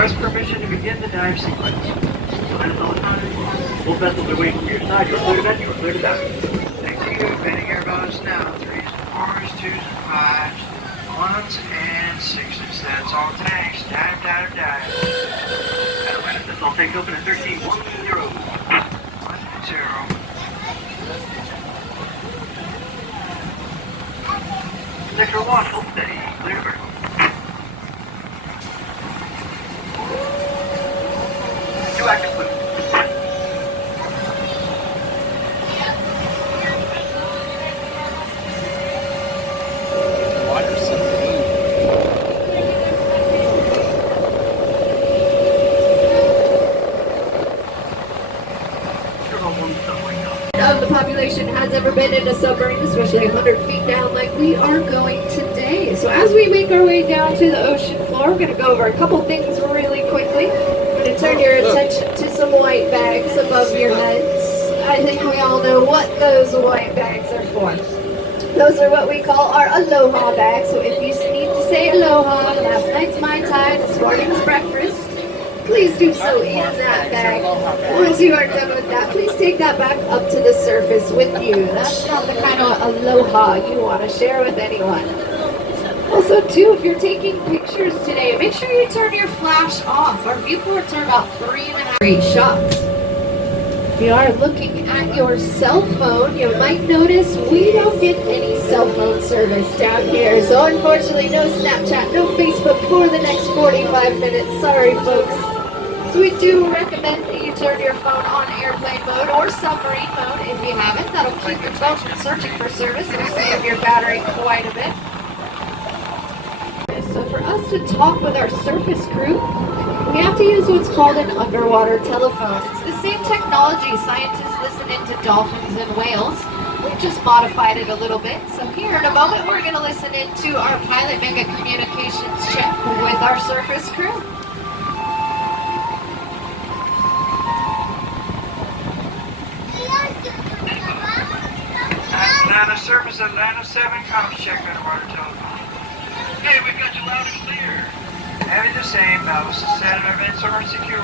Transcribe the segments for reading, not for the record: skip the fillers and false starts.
Request permission to begin the dive sequence. Full vessels are waiting for your side. You're clear to vent. You're clear to dive. Thank you. Bending airboats now. 3s and 4s, 2s and 5s, 1s and 6s. That's all tanks. Dive, dive, dive. Atlanta, this all tanks open at 13-1-0. 1-0. Sector 1, hold steady. Clear to vertical. 2 active clues. Of the population has ever been in a submarine, especially 100 feet down like we are going today. So as we make our way down to the ocean floor, we're going to go over a couple things really quickly. I'm going to turn your attention to some white bags above your heads. I think we all know what those white bags are for. Those are what we call our aloha bags. So if you need to say aloha, last night's Mai Tai, this morning's breakfast, please do so in that bag. Once you are done with that, please take that back up to the surface with you. That's not the kind of aloha you want to share with anyone. Also, too, if you're taking pictures today, make sure you turn your flash off. Our viewports are about 3.5 shots. If you are looking at your cell phone, you might notice we don't get any cell phone service down here. So unfortunately, no Snapchat, no Facebook for the next 45 minutes. Sorry, folks. So we do recommend that you turn your phone on airplane mode or submarine mode if you haven't. That'll keep your phone from searching for service. It'll save your battery quite a bit. So for us to talk with our surface crew, we have to use what's called an underwater telephone. It's the same technology scientists listen into dolphins and whales. We've just modified it a little bit. So here in a moment, we're going to listen into our pilot mega communications check with our surface crew. Atlanta Surface, Atlanta 7, comms check underwater telephone. Hey, we've got you loud and clear. Having the same, ballast is set and our vents are secure.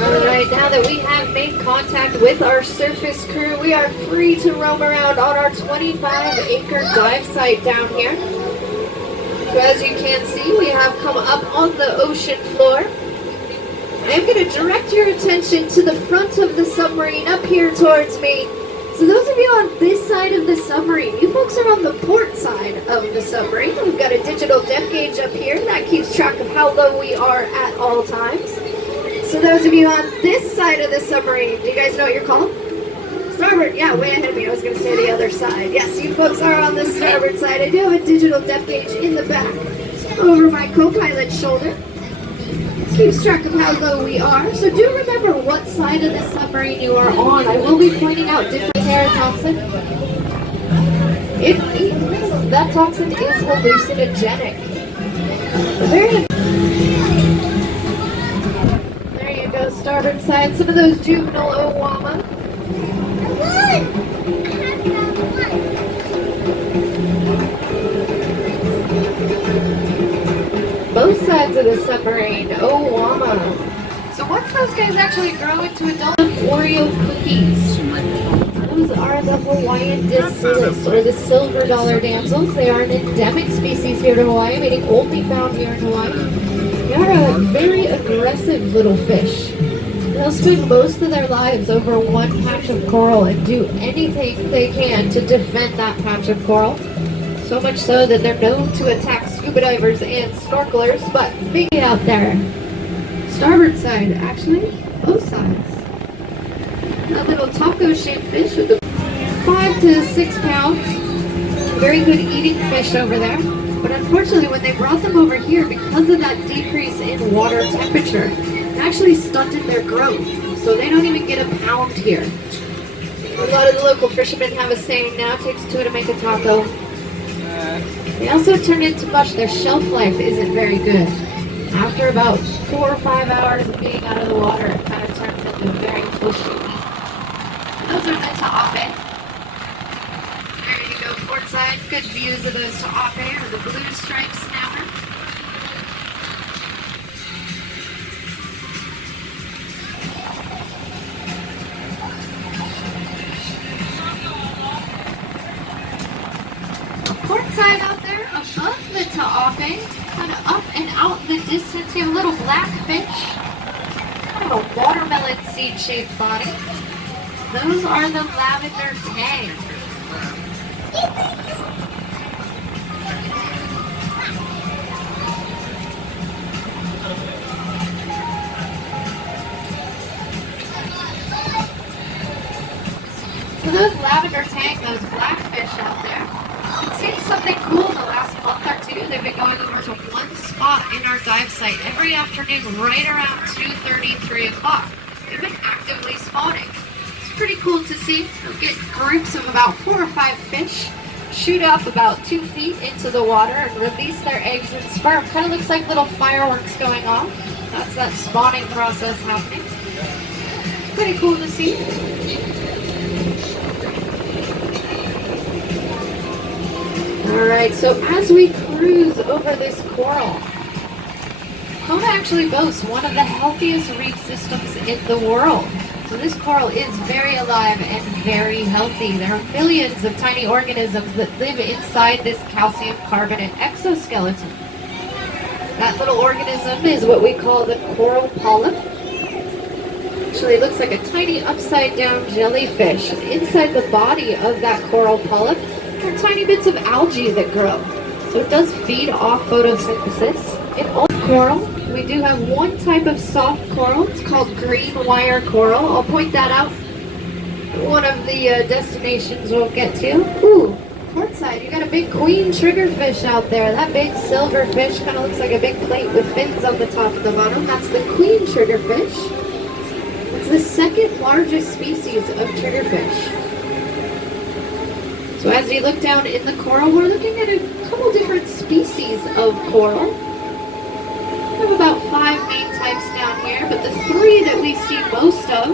Alright, now that we have made contact with our surface crew, we are free to roam around on our 25-acre dive site down here. So as you can see, we have come up on the ocean floor. I'm going to direct your attention to the front of the submarine up here towards me. So those of you on this side of the submarine, you folks are on the port side of the submarine. We've got a digital depth gauge up here that keeps track of how low we are at all times. So those of you on this side of the submarine, do you guys know what you're called? Starboard, yeah, way ahead of me. I was going to say the other side. Yes, you folks are on the starboard side. I do have a digital depth gauge in the back over my co-pilot's shoulder. Keeps track of how low we are. So do remember what side of the submarine you are on. I will be pointing out different toxin. That toxin is hallucinogenic. There you go, starboard side. Some of those juvenile Owama. Both sides of the submarine, Owama. So once those guys actually grow into adult Oreo cookies, those are the Hawaiian discilus, or the silver dollar damsels. They are an endemic species here to Hawaii, meaning only found here in Hawaii. They are a very aggressive little fish. They'll spend most of their lives over one patch of coral and do anything they can to defend that patch of coral. So much so that they're known to attack scuba divers and snorkelers, but being out there. Starboard side, actually, both sides. That little taco-shaped fish with the 5 to 6 pounds. Very good eating fish over there. But unfortunately, when they brought them over here, because of that decrease in water temperature, it actually stunted their growth. So they don't even get a pound here. A lot of the local fishermen have a saying now, it takes 2 to make a taco. They also turn into mush. Their shelf life isn't very good. After about 4 or 5 hours of being out of the water, it kind of turns into very mushy. Those are meant to off it. There you go, port side. good views of those Ta'ape or the blue striped snapper. Port side out there above the Ta'ape, kind of up and out in the distance, you have a little black fish, kind of a watermelon seed shaped body. Those are the lavender tang. So those lavender tang, those blackfish out there, I've seen something cool in the last month or two. They've been going over to one spot in our dive site every afternoon right around 2:30, 3 o'clock. They've been actively spawning. It's pretty cool to see. They'll get groups of about 4 or 5 fish, shoot up about 2 feet into the water and release their eggs and sperm. Kind of looks like little fireworks going off. That's that spawning process happening. Pretty cool to see. Alright, so as we cruise over this coral, Kona actually boasts one of the healthiest reef systems in the world. So this coral is very alive and very healthy. There are millions of tiny organisms that live inside this calcium carbonate exoskeleton. That little organism is what we call the coral polyp. Actually, it looks like a tiny upside down jellyfish. Inside the body of that coral polyp are tiny bits of algae that grow. So it does feed off photosynthesis. In all coral, we do have one type of soft coral. It's called green wire coral. I'll point that out. One of the destinations we'll get to. Ooh, port side, you got a big queen triggerfish out there. That big silver fish kind of looks like a big plate with fins on the top and the bottom. That's the queen triggerfish. It's the second largest species of triggerfish. So as you look down in the coral, we're looking at a couple different species of coral. We have about 5 main types down here, but the 3 that we see most of,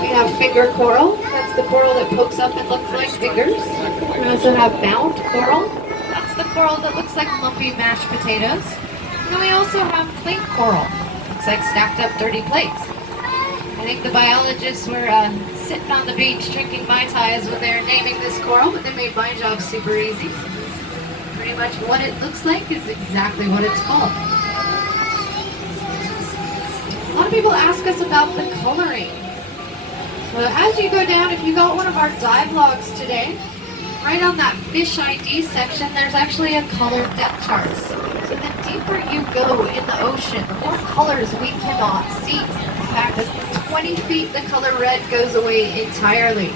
we have finger coral. That's the coral that pokes up and looks like fingers. We also have bound coral. That's the coral that looks like lumpy mashed potatoes. And then we also have plate coral. Looks like stacked up dirty plates. I think the biologists were sitting on the beach drinking Mai Tais when they were naming this coral, but they made my job super easy. Pretty much what it looks like is exactly what it's called. A lot of people ask us about the coloring. So as you go down, if you got one of our dive logs today, right on that fish ID section, there's actually a color depth chart. So the deeper you go in the ocean, the more colors we cannot see. In fact, at 20 feet, the color red goes away entirely.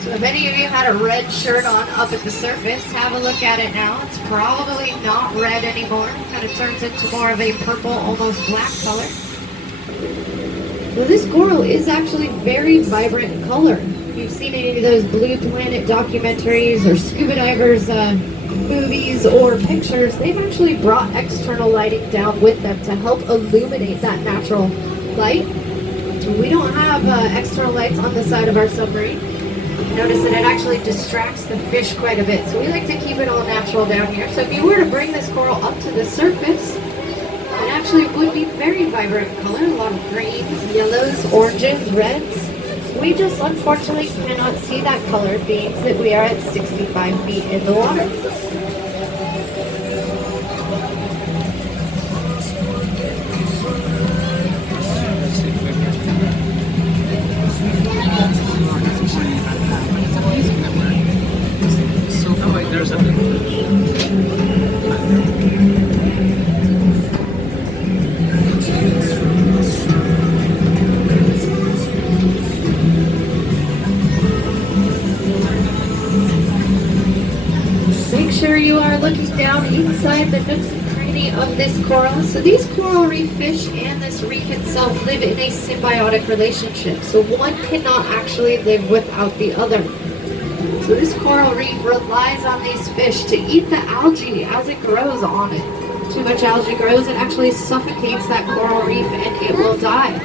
So if any of you had a red shirt on up at the surface, have a look at it now. It's probably not red anymore. It kind of turns into more of a purple, almost black color. Well, this coral is actually very vibrant in color. If you've seen any of those Blue Planet documentaries or scuba divers movies or pictures, they've actually brought external lighting down with them to help illuminate that natural light. We don't have external lights on the side of our submarine. Notice that it actually distracts the fish quite a bit, so we like to keep it all natural down here. So if you were to bring this coral up to the surface, it actually would be very vibrant in color, a lot of greens, yellows, oranges, reds. We just unfortunately cannot see that color being that we are at 65 feet in the water. Oh wait, there's a Make sure you are looking down inside the nooks and cranny of this coral. So these coral reef fish and this reef itself live in a symbiotic relationship. So one cannot actually live without the other. So this coral reef relies on these fish to eat the algae as it grows on it. Too much algae grows, it actually suffocates that coral reef and it will die.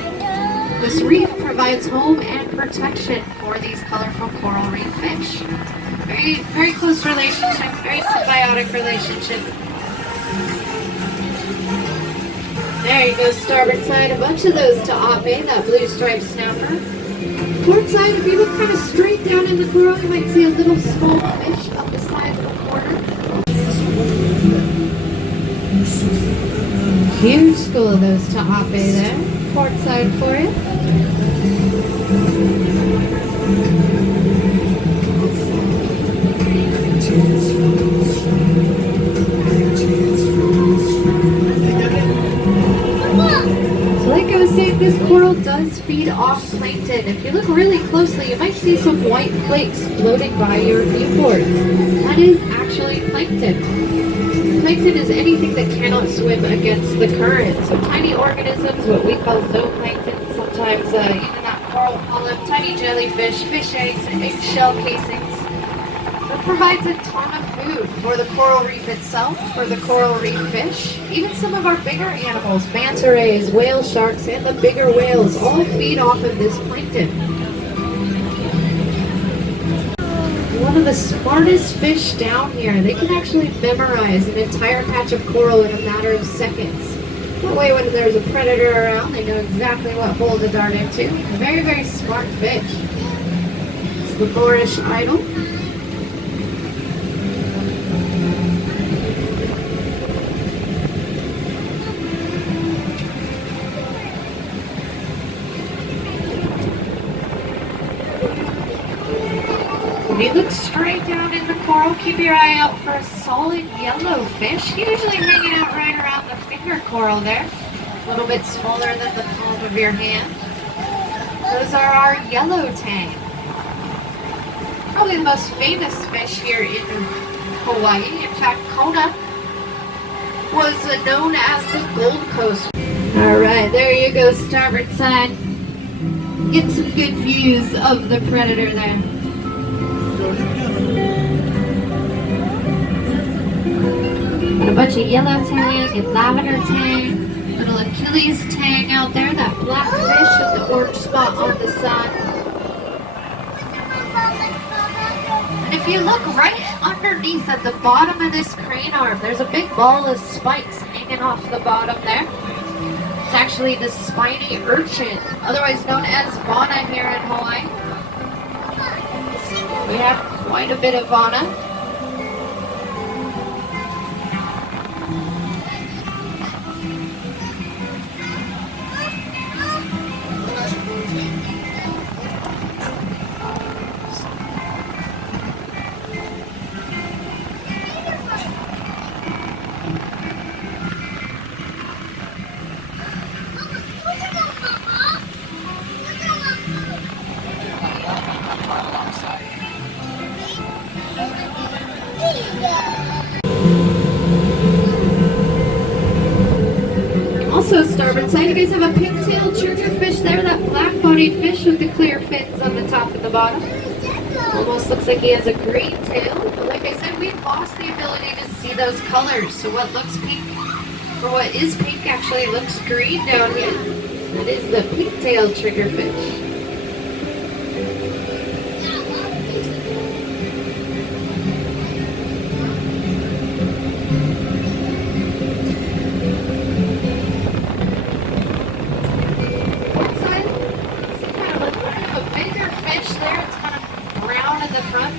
This reef provides home and protection for these colorful coral reef fish. Very, very close relationship, very symbiotic relationship. There you go, starboard side, a bunch of those Ta'ape, that blue striped snapper. Port side, if you look kind of straight down in the coral, you might see a little small fish up the side of the corner. Huge school of those Ta'ape there. Port side for you. So like I was saying, this coral does feed off plankton. If you look really closely, you might see some white flakes floating by your viewport. That is actually plankton. Plankton is anything that cannot swim against the current. So tiny organisms, what we call zooplankton, sometimes even that coral polyp, tiny jellyfish, fish eggs, eggshell casings. It provides a ton of food for the coral reef itself, for the coral reef fish. Even some of our bigger animals, manta rays, whale sharks, and the bigger whales all feed off of this plankton. One of the smartest fish down here. They can actually memorize an entire patch of coral in a matter of seconds. That way when there's a predator around, they know exactly what hole to dart into. A very, very smart fish. It's the Moorish idol. When you look straight down in the coral, keep your eye out for a solid yellow fish, usually hanging out right around the finger coral there, a little bit smaller than the palm of your hand. Those are our yellow tang. Probably the most famous fish here in Hawaii. In fact, Kona was known as the Gold Coast. Alright, there you go, starboard side. Get some good views of the predator there. Got a bunch of yellow tang and lavender tang, little Achilles tang out there, that black fish with the orange spot on the side. And if you look right underneath at the bottom of this crane arm, there's a big ball of spikes hanging off the bottom there. It's actually the spiny urchin, otherwise known as Vana here in Hawaii. We have quite a bit of Vana. Also, starboard side, you guys have a pigtail triggerfish there, that black-bodied fish with the clear fins on the top and the bottom. Almost looks like he has a green tail, but like I said, we've lost the ability to see those colors. So what looks pink, or what is pink, actually looks green down here. That is the pigtail triggerfish.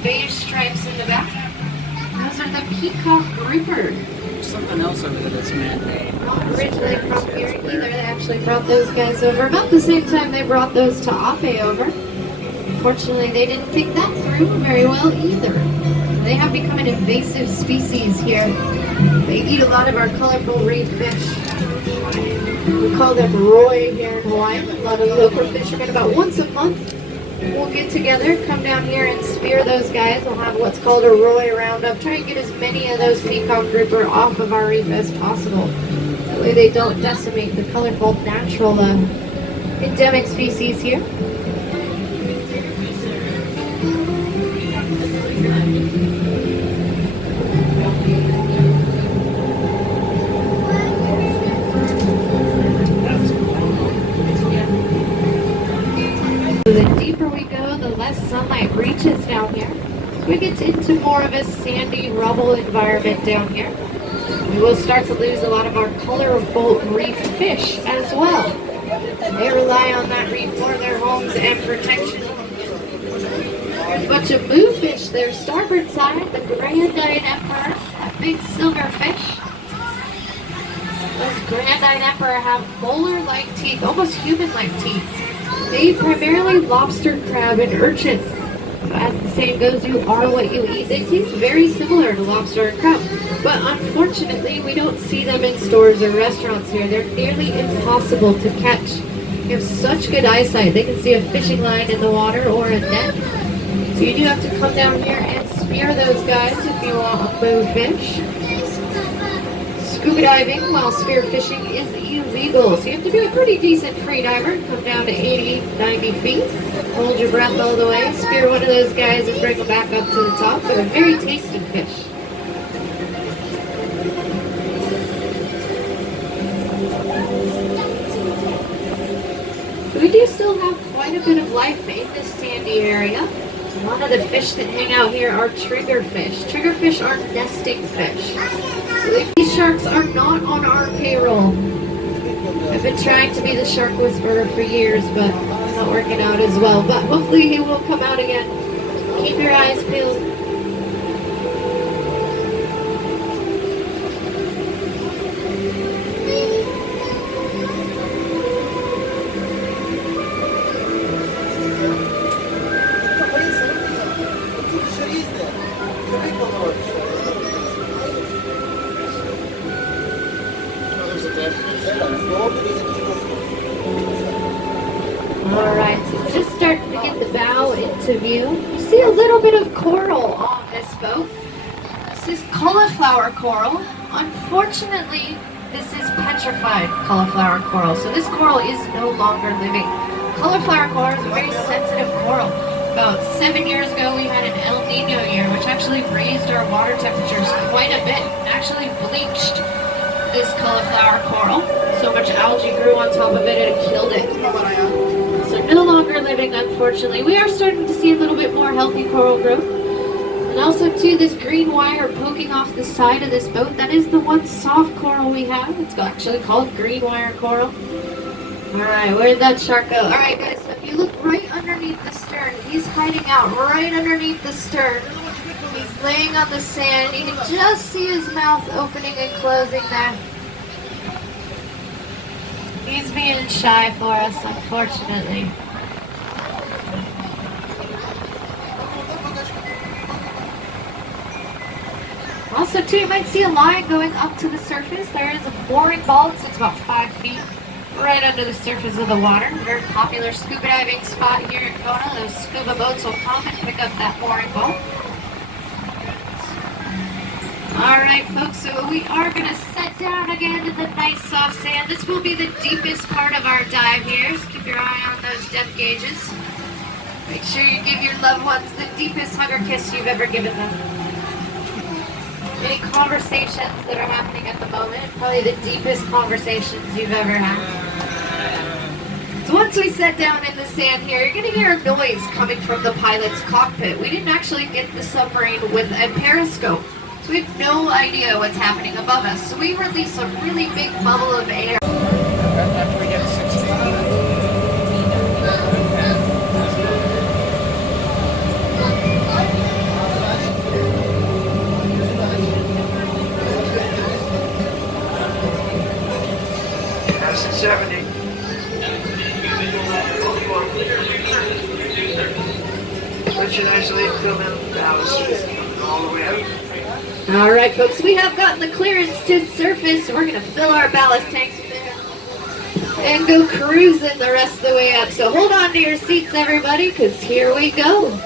Beige stripes in the back. Those are the peacock grouper. There's something else over there that's man-made. Not originally from here either. They actually brought those guys over about the same time they brought those Ta'ape over. Unfortunately, they didn't think that through very well either. They have become an invasive species here. They eat a lot of our colorful reef fish. We call them Roy here in Hawaii. A lot of local fishermen, about once a month, we'll get together, come down here and spear those guys. We'll have what's called a Roy roundup. Try and get as many of those peacock grouper off of our reef as possible. That way they don't decimate the colorful natural endemic species here. The deeper we go, the less sunlight reaches down here. we get into more of a sandy rubble environment down here, we will start to lose a lot of our colorful reef fish as well. They rely on that reef for their homes and protection. There's a bunch of bluefish there, starboard side, the Grandine Emperor, that big silver fish. Those Grandine Emperor have molar-like teeth, almost human-like teeth. They eat primarily lobster, crab, and urchin. As the saying goes, you are what you eat. They taste very similar to lobster and crab, but unfortunately we don't see them in stores or restaurants here. They're nearly impossible to catch. You have such good eyesight. They can see a fishing line in the water or a net. So you do have to come down here and spear those guys if you want a bowfish. Scuba diving while spear fishing is illegal, so you have to be a pretty decent free diver. Come down to 80, 90 feet, hold your breath all the way, spear one of those guys and bring them back up to the top. They're a very tasty fish. We do still have quite a bit of life in this sandy area. A lot of the fish that hang out here are triggerfish. Triggerfish are nesting fish. So these sharks are not on our payroll. I've been trying to be the shark whisperer for years, but it's not working out as well. But hopefully he will come out again. Keep your eyes peeled. Alright, so just starting to get the bow into view. You see a little bit of coral on this boat. This is cauliflower coral. Unfortunately, this is petrified cauliflower coral, so this coral is no longer living. Cauliflower coral is a very sensitive coral. About 7 years ago, we had an El Nino year, which actually raised our water temperatures quite a bit and actually bleached this cauliflower coral. So much algae grew on top of it, it killed it. So no longer living, unfortunately. We are starting to see a little bit more healthy coral growth. And also too, this green wire poking off the side of this boat, that is the one soft coral we have. It's actually called green wire coral. Alright, where'd that shark go? Alright guys, so if you look right underneath the stern, he's hiding out right underneath the stern. He's laying on the sand. You can just see his mouth opening and closing there. He's being shy for us, unfortunately. Also, too, you might see a line going up to the surface. There is a mooring ball. It's about 5 feet right under the surface of the water. Very popular scuba diving spot here in Kona. Those scuba boats will come and pick up that mooring ball. Alright folks, so we are going to set down again in the nice soft sand. This will be the deepest part of our dive here, so keep your eye on those depth gauges. Make sure you give your loved ones the deepest hug or kiss you've ever given them. Any conversations that are happening at the moment, probably the deepest conversations you've ever had. So once we set down in the sand here, you're going to hear a noise coming from the pilot's cockpit. We didn't actually get the submarine with a periscope. So we have no idea what's happening above us. So we release a really big bubble of air. After we get 16. That's at 70. Let you nicely fill in the ballast all the way up. All right, folks, we have gotten the clearance to surface. So we're going to fill our ballast tanks and go cruising the rest of the way up. So hold on to your seats, everybody, because here we go.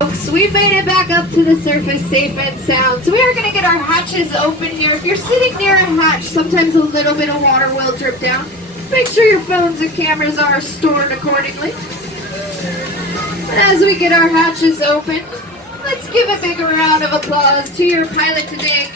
Folks, we made it back back up to the surface safe and sound. So we are going to get our hatches open here. If you're sitting near a hatch, sometimes a little bit of water will drip down. Make sure your phones and cameras are stored accordingly. As we get our hatches open, let's give a big round of applause to your pilot today,